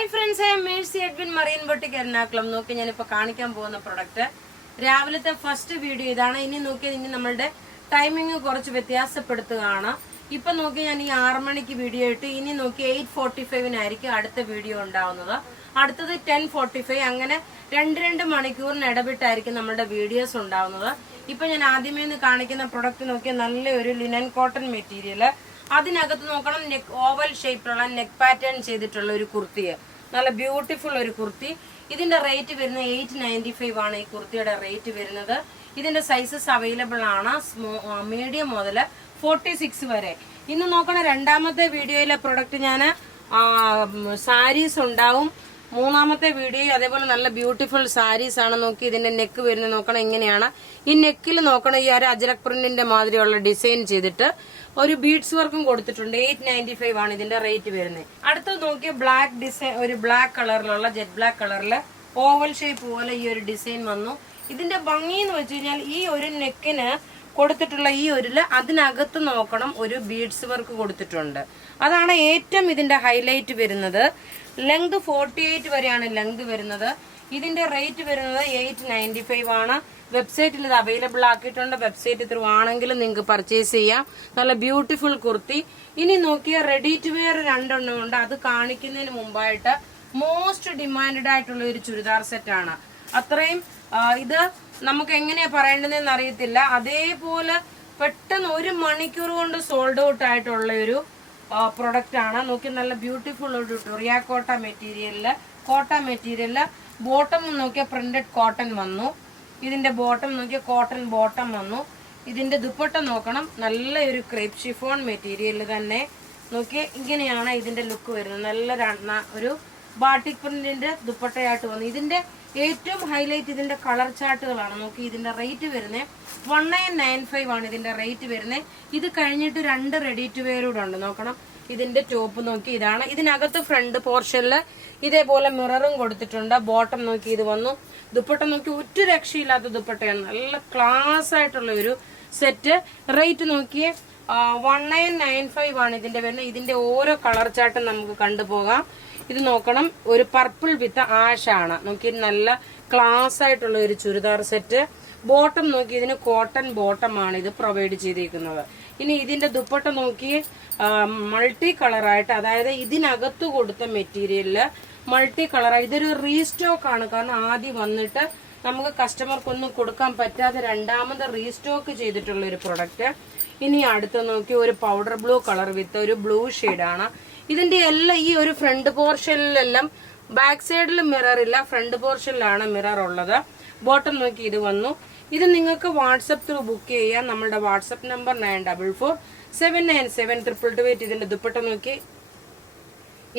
Hi friends, Mercy Edwin marine boutique Ernakulam. നോക്കി ഞാനിപ്പോൾ കാണിക്കാൻ പോകുന്ന പ്രൊഡക്റ്റ് രാവിലത്തെ ഫസ്റ്റ് വീഡിയോ ഇതാണ്. ഇനി നോക്കിയാൽ ഇനി നമ്മളുടെ ടൈമിങ് കുറച്ച് വ്യത്യാസപ്പെടുത്തുകയാണ്. ഇപ്പൊ നോക്കി ഞാൻ ഈ 6 മണിക്ക് വീഡിയോ ഇട്ട് ഇനി നോക്കി 8:45 അടുത്ത വീഡിയോ ഉണ്ടാവുന്നത്. അടുത്തത് 10:45. അങ്ങനെ 2 മണിക്കൂറിന് ഇടവിട്ടായിരിക്കും നമ്മളുടെ വീഡിയോസ് ഉണ്ടാവുന്നത്. ഇപ്പൊ ഞാൻ ആദ്യമേ കാണിക്കുന്ന പ്രൊഡക്റ്റ് നോക്കിയാൽ നല്ലൊരു ലിനൻ കോട്ടൺ മെറ്റീരിയൽ, അതിനകത്ത് നോക്കണം നെക്ക് ഓവൽ ഷേപ്പിലുള്ള നെക്ക് പാറ്റേൺ ചെയ്തിട്ടുള്ള ഒരു കുർത്തി, നല്ല ബ്യൂട്ടിഫുൾ ഒരു കുർത്തി. ഇതിന്റെ റേറ്റ് വരുന്നത് 895 ആണ്. ഈ കുർത്തിയുടെ റേറ്റ് വരുന്നത്. ഇതിന്റെ സൈസസ് അവൈലബിൾ ആണ്, മീഡിയം മുതൽ 46 വരെ. ഇന്ന് നോക്കണ രണ്ടാമത്തെ വീഡിയോയിലെ പ്രൊഡക്റ്റ് ഞാൻ സാരീസ് ഉണ്ടാവും. മൂന്നാമത്തെ വീഡിയോ അതേപോലെ നല്ല ബ്യൂട്ടിഫുൾ സാരീസ് ആണ്. നോക്കി ഇതിന്റെ നെക്ക് വരുന്നത് നോക്കണം ഇങ്ങനെയാണ്. ഈ നെക്കിൽ നോക്കണം ഈ ഒരു അജ്രക് പ്രിന്റിന്റെ മാതിരിയുള്ള ഡിസൈൻ ചെയ്തിട്ട് ഒരു ബീഡ്സ് വർക്കും കൊടുത്തിട്ടുണ്ട്. 895 ആണ് ഇതിന്റെ റേറ്റ് വരുന്നത്. അടുത്തത് നോക്കിയ ബ്ലാക്ക് ഡിസൈൻ, ഒരു ബ്ലാക്ക് കളറിലുള്ള ജെറ്റ് ബ്ലാക്ക് കളറില് ഓവൽ ഷേപ്പ് പോലെ ഈ ഒരു ഡിസൈൻ വന്നു. ഇതിന്റെ ഭംഗി എന്ന് വെച്ച് കഴിഞ്ഞാൽ ഈ ഒരു നെക്കിന് കൊടുത്തിട്ടുള്ള ഈ ഒരു അതിനകത്ത് നോക്കണം ഒരു ബീഡ്സ് വർക്ക് കൊടുത്തിട്ടുണ്ട്. അതാണ് ഏറ്റവും ഇതിന്റെ ഹൈലൈറ്റ് വരുന്നത്. ലെങ്ത് 48 വരെയാണ് ലെങ്ത് വരുന്നത്. ഇതിന്റെ റേറ്റ് വരുന്നത് 895 ആണ്. വെബ്സൈറ്റിൽ ഇത് അവൈലബിൾ ആക്കിയിട്ടുണ്ട്. വെബ്സൈറ്റ് ത്രൂ ആണെങ്കിലും നിങ്ങൾക്ക് പർച്ചേസ് ചെയ്യാം. നല്ല ബ്യൂട്ടിഫുൾ കുർത്തി. ഇനി നോക്കിയ റെഡി ടു വെയർ 2 ഉണ്ട്. അത് കാണിക്കുന്നതിന് മുമ്പായിട്ട് മോസ്റ്റ് ഡിമാൻഡഡ് ആയിട്ടുള്ള ഒരു ചുരിദാർ സെറ്റ് ആണ്. അത്രയും ഇത് നമുക്ക് എങ്ങനെയാ പറയേണ്ടതെന്ന് അറിയത്തില്ല. അതേപോലെ പെട്ടെന്ന് 1 മണിക്കൂർ കൊണ്ട് സോൾഡ് ഔട്ട് ആയിട്ടുള്ള ഒരു പ്രൊഡക്റ്റ് ആണ്. നോക്കി നല്ല ബ്യൂട്ടിഫുൾ ഒരു ടൊറിയാക്കോട്ട മെറ്റീരിയലില് ബോട്ടം നോക്കിയ പ്രിന്റഡ് കോട്ടൺ വന്നു. ഇതിന്റെ ബോട്ടം നോക്കിയ കോട്ടൺ ബോട്ടം വന്നു. ഇതിന്റെ ദുപ്പട്ട നോക്കണം നല്ല ഒരു ക്രേപ്പ് ഷിഫോൺ മെറ്റീരിയൽ തന്നെ. നോക്കിയ ഇങ്ങനെയാണ് ഇതിന്റെ ലുക്ക് വരുന്നത്. നല്ല ഒരു ബാട്ടിക് പ്രിന്റിന്റെ ദുപ്പട്ടയായിട്ട് വന്നു. ഇതിന്റെ ഏറ്റവും ഹൈലൈറ്റ് ഇതിന്റെ കളർ ചാർട്ടുകളാണ്. നോക്കി ഇതിന്റെ റേറ്റ് വരുന്നത് 1995 ആണ് ഇതിന്റെ റേറ്റ് വരുന്നത്. ഇത് കഴിഞ്ഞിട്ട് 2 റെഡി ടു വെയർ കൂടെ ഉണ്ട്. നോക്കണം ഇതിന്റെ ടോപ്പ് നോക്കി ഇതാണ്. ഇതിനകത്ത് ഫ്രണ്ട് പോർഷനിൽ ഇതേപോലെ മിററും കൊടുത്തിട്ടുണ്ട്. ബോട്ടം നോക്കി ഇത് വന്നു. ദുപ്പട്ട നോക്കി ഒറ്റ രക്ഷയില്ലാത്ത ദുപ്പട്ടയാണ്. നല്ല ക്ലാസ് ആയിട്ടുള്ള ഒരു സെറ്റ്. റേറ്റ് നോക്കിയേ 1995 ആണ് ഇതിന്റെ വരുന്നത്. ഇതിന്റെ ഓരോ കളർ ചാർട്ടും നമുക്ക് കണ്ടുപോകാം. ഇത് നോക്കണം ഒരു പർപ്പിൾ വിത്ത് ആഷ് ആണ്. നോക്കി നല്ല ക്ലാസ് ആയിട്ടുള്ള ഒരു ചുരിദാർ സെറ്റ്. ബോട്ടം നോക്കി ഇതിന് കോട്ടൺ ബോട്ടം ആണ് ഇത് പ്രൊവൈഡ് ചെയ്തിരിക്കുന്നത്. ഇനി ഇതിന്റെ ദുപ്പട്ട നോക്കി മൾട്ടി കളറായിട്ട്, അതായത് ഇതിനകത്ത് കൊടുത്ത മെറ്റീരിയലില് മൾട്ടി കളറായി. ഇതൊരു റീസ്റ്റോക്ക് ആണ്. കാരണം ആദ്യം വന്നിട്ട് നമുക്ക് കസ്റ്റമർക്കൊന്നും കൊടുക്കാൻ പറ്റാതെ രണ്ടാമത് റീസ്റ്റോക്ക് ചെയ്തിട്ടുള്ള ഒരു പ്രൊഡക്റ്റ്. ഇനി അടുത്ത് നോക്കി ഒരു പൗഡർ ബ്ലൂ കളർ വിത്ത് ഒരു ബ്ലൂ ഷെയ്ഡാണ്. ഇതിന്റെ എല്ലാം ഈ ഒരു ഫ്രണ്ട് പോർഷനിലെല്ലാം ബാക്ക് സൈഡിൽ മിറർ ഇല്ല, ഫ്രണ്ട് പോർഷനിലാണ് മിറർ ഉള്ളത്. ബോട്ടം നോക്കി ഇത് വന്നു. ഇത് നിങ്ങൾക്ക് വാട്സപ്പ് ത്രൂ ബുക്ക് ചെയ്യാം. നമ്മുടെ വാട്സപ്പ് നമ്പർ 9447972228. ഇതിന്റെ ദുപ്പട്ട നോക്കി.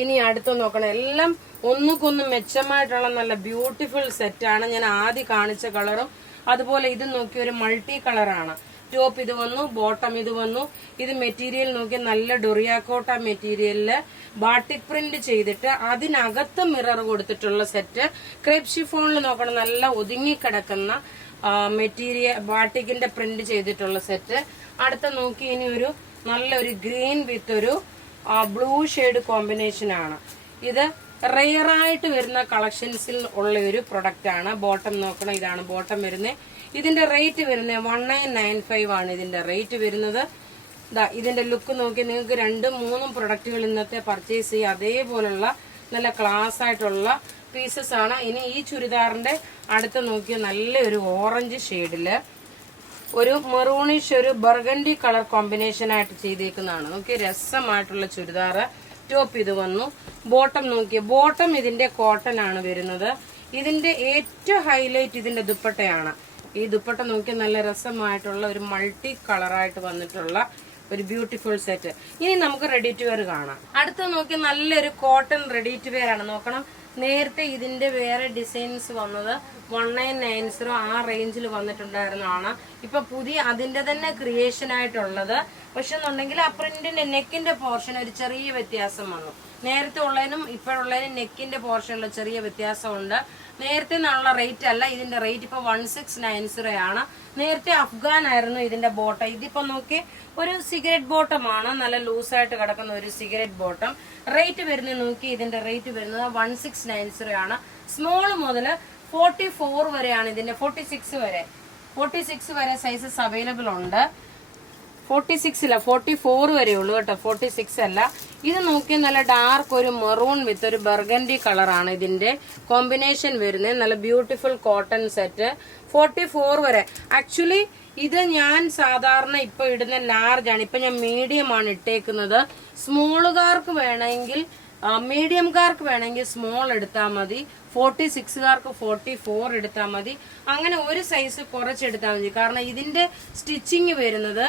ഇനി അടുത്ത് നോക്കണം. എല്ലാം ഒന്നുകൊന്നും മെച്ചമായിട്ടുള്ള നല്ല ബ്യൂട്ടിഫുൾ സെറ്റാണ്. ഞാൻ ആദ്യം കാണിച്ച കളറും അതുപോലെ ഇത് നോക്കി ഒരു മൾട്ടി കളറാണ്. ടോപ്പ് ഇത് വന്നു, ബോട്ടം ഇത് വന്നു. ഇത് മെറ്റീരിയൽ നോക്കി നല്ല ഡൊറിയാക്കോട്ട മെറ്റീരിയലില് ബാട്ടിക് പ്രിന്റ് ചെയ്തിട്ട് അതിനകത്ത് മിറർ കൊടുത്തിട്ടുള്ള സെറ്റ്. ക്രേപ്പ് ഷിഫോണിൽ നോക്കണം നല്ല ഒതുങ്ങിക്കിടക്കുന്ന മെറ്റീരിയൽ ബാട്ടിക്കിന്റെ പ്രിന്റ് ചെയ്തിട്ടുള്ള സെറ്റ്. അടുത്ത നോക്കി ഇനി ഒരു നല്ലൊരു ഗ്രീൻ വിത്ത് ഒരു ബ്ലൂ ഷെയ്ഡ് കോമ്പിനേഷൻ ആണ്. ഇത് റെയറായിട്ട് വരുന്ന കളക്ഷൻസിൽ ഉള്ള ഒരു പ്രൊഡക്റ്റ് ആണ്. ബോട്ടം നോക്കണം ഇതാണ് ബോട്ടം വരുന്നത്. ഇതിന്റെ റേറ്റ് വരുന്നത് 1995 ആണ് ഇതിന്റെ റേറ്റ് വരുന്നത്. ഇതിന്റെ ലുക്ക് നോക്കി നിങ്ങൾക്ക് 2-3 പ്രൊഡക്റ്റുകൾ ഇന്നത്തെ പർച്ചേസ് ചെയ്യുക. അതേപോലുള്ള നല്ല ക്ലാസ് ആയിട്ടുള്ള പീസസ് ആണ്. ഇനി ഈ ചുരിദാറിന്റെ അടുത്ത് നോക്കിയ നല്ലൊരു ഓറഞ്ച് ഷെയ്ഡില് ഒരു മെറൂണിഷ് ഒരു ബർഗണ്ടി കളർ കോമ്പിനേഷൻ ആയിട്ട് ചെയ്തേക്കുന്നതാണ്. നോക്കി രസമായിട്ടുള്ള ചുരിദാറ്. ടോപ്പ് ഇത് വന്നു. ബോട്ടം നോക്കിയ ബോട്ടം ഇതിന്റെ കോട്ടൺ ആണ് വരുന്നത്. ഇതിന്റെ ഏറ്റവും ഹൈലൈറ്റ് ഇതിന്റെ ദുപ്പട്ടയാണ്. ഈ ദുപ്പട്ട നോക്കി നല്ല രസമായിട്ടുള്ള ഒരു മൾട്ടി കളറായിട്ട് വന്നിട്ടുള്ള ഒരു ബ്യൂട്ടിഫുൾ സെറ്റ്. ഇനി നമുക്ക് റെഡി ടു വെയർ കാണാം. അടുത്ത് നോക്കി നല്ലൊരു കോട്ടൺ റെഡി ടു വെയർ ആണ്. നോക്കണം നേരത്തെ ഇതിന്റെ വേറെ ഡിസൈൻസ് വന്നത് 1990 ആ റേഞ്ചിൽ വന്നിട്ടുണ്ടായിരുന്നതാണ്. ഇപ്പൊ പുതിയ അതിന്റെ തന്നെ ക്രിയേഷൻ ആയിട്ടുള്ളത്. പക്ഷെ എന്നുണ്ടെങ്കിൽ ആ പ്രിന്റിന്റെ നെക്കിന്റെ പോർഷൻ ഒരു ചെറിയ വ്യത്യാസം വന്നു. നേരത്തെ ഉള്ളതിനും ഇപ്പോഴുള്ളതിനും നെക്കിന്റെ പോർഷനിൽ ചെറിയ വ്യത്യാസമുണ്ട്. നേരത്തെ നിന്നുള്ള റേറ്റ് അല്ല, ഇതിന്റെ റേറ്റ് ഇപ്പൊ 1690 ആണ്. നേരത്തെ അഫ്ഗാൻ ആയിരുന്നു ഇതിന്റെ ബോട്ടം. ഇതിപ്പോ നോക്കി ഒരു സിഗരറ്റ് ബോട്ടം ആണ്, നല്ല ലൂസായിട്ട് കിടക്കുന്ന ഒരു സിഗരറ്റ് ബോട്ടം. റേറ്റ് വരുന്നത് നോക്കി, ഇതിന്റെ റേറ്റ് വരുന്നത് 1690 ആണ്. സ്മോൾ മുതൽ 44 വരെയാണ്, ഇതിന്റെ 46 വരെ സൈസസ് അവൈലബിൾ ഉണ്ട്. 46 അല്ല 44 വരെ ഉള്ളൂ കേട്ടോ, 46 അല്ല. ഇത് നോക്കി നല്ല ഡാർക്ക് ഒരു മെറൂൺ വിത്ത് ഒരു ബർഗൻഡി കളറാണ് ഇതിന്റെ കോമ്പിനേഷൻ വരുന്നത്. നല്ല ബ്യൂട്ടിഫുൾ കോട്ടൺ സെറ്റ് 44 വരെ. ആക്ച്വലി ഇത് ഞാൻ സാധാരണ ഇപ്പൊ ഇടുന്ന ലാർജ് ആണ്, ഇപ്പൊ ഞാൻ മീഡിയം ആണ് ഇട്ടേക്കുന്നത്. സ്മോളുകാർക്ക് വേണമെങ്കിൽ മീഡിയംകാർക്ക് വേണമെങ്കിൽ സ്മോൾ എടുത്താൽ മതി, 46കാർക്ക് 44 എടുത്താൽ മതി. അങ്ങനെ ഒരു സൈസ് കുറച്ചെടുത്താൽ മതി. കാരണം ഇതിന്റെ സ്റ്റിച്ചിങ് വരുന്നത്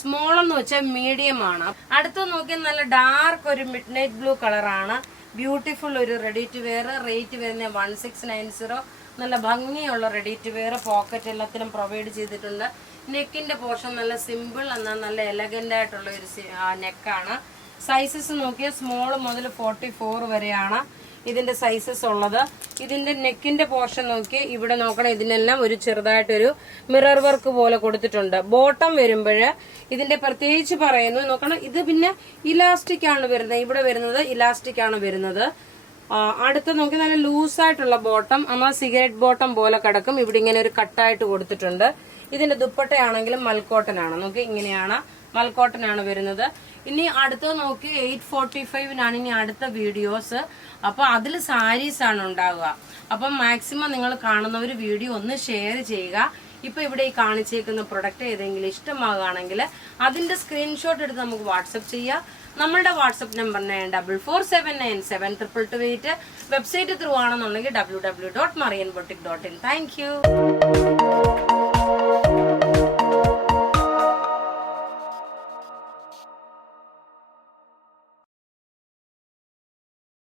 സ്മോൾ എന്ന് വെച്ചാൽ മീഡിയം ആണ്. അടുത്ത് നോക്കിയാൽ നല്ല ഡാർക്ക് ഒരു മിഡ് നൈറ്റ് ബ്ലൂ കളറാണ്. ബ്യൂട്ടിഫുൾ ഒരു റെഡി ടു വെയർ. റേറ്റ് വരുന്നത് 1690. നല്ല ഭംഗിയുള്ള റെഡി ടു വെയർ. പോക്കറ്റ് എല്ലാത്തിനും പ്രൊവൈഡ് ചെയ്തിട്ടുണ്ട്. നെക്കിന്റെ പോർഷൻ നല്ല സിമ്പിൾ എന്നാൽ നല്ല എലഗന്റ് ആയിട്ടുള്ള ഒരു നെക്കാണ്. സൈസസ് നോക്കിയാൽ സ്മോൾ മുതൽ 44 വരെയാണ് ഇതിന്റെ സൈസസ് ഉള്ളത്. ഇതിന്റെ നെക്കിന്റെ പോർഷൻ നോക്കി ഇവിടെ നോക്കണം, ഇതിനെല്ലാം ഒരു ചെറുതായിട്ടൊരു മിറർ വർക്ക് പോലെ കൊടുത്തിട്ടുണ്ട്. ബോട്ടം വരുമ്പോൾ ഇതിന്റെ പ്രത്യേകിച്ച് പറയുന്നു നോക്കണം, ഇത് പിന്നെ ഇലാസ്റ്റിക് ആണ് വരുന്നത്. ഇവിടെ വരുന്നത് ഇലാസ്റ്റിക് ആണ് വരുന്നത്. അടുത്ത് നോക്കി നല്ല ലൂസായിട്ടുള്ള ബോട്ടം, നമ്മൾ സിഗരറ്റ് ബോട്ടം പോലെ കിടക്കും. ഇവിടെ ഇങ്ങനെ ഒരു കട്ടായിട്ട് കൊടുത്തിട്ടുണ്ട്. ഇതിന്റെ ദുപ്പട്ടയാണെങ്കിലും മൽക്കോട്ടൻ ആണ്. നോക്കി ഇങ്ങനെയാണ്, മൽക്കോട്ടൻ ആണ് വരുന്നത്. ഇനി അടുത്ത നോക്കി 845 ഇനി അടുത്ത വീഡിയോസ്. അപ്പൊ അതിൽ സാരീസ് ആണ് ഉണ്ടാവുക. അപ്പം മാക്സിമം നിങ്ങൾ കാണുന്നവർ വീഡിയോ ഒന്ന് ഷെയർ ചെയ്യുക. ഇപ്പൊ ഇവിടെ ഈ കാണിച്ചേക്കുന്ന പ്രൊഡക്റ്റ് ഏതെങ്കിലും ഇഷ്ടമാകുകയാണെങ്കിൽ അതിന്റെ സ്ക്രീൻഷോട്ട് എടുത്ത് നമുക്ക് വാട്സപ്പ് ചെയ്യാം. നമ്മളുടെ വാട്സപ്പ് നമ്പർ 9447972228. വെബ്സൈറ്റ് ത്രൂ ആണെന്നുണ്ടെങ്കിൽ www.marianboutique.in. Thank you.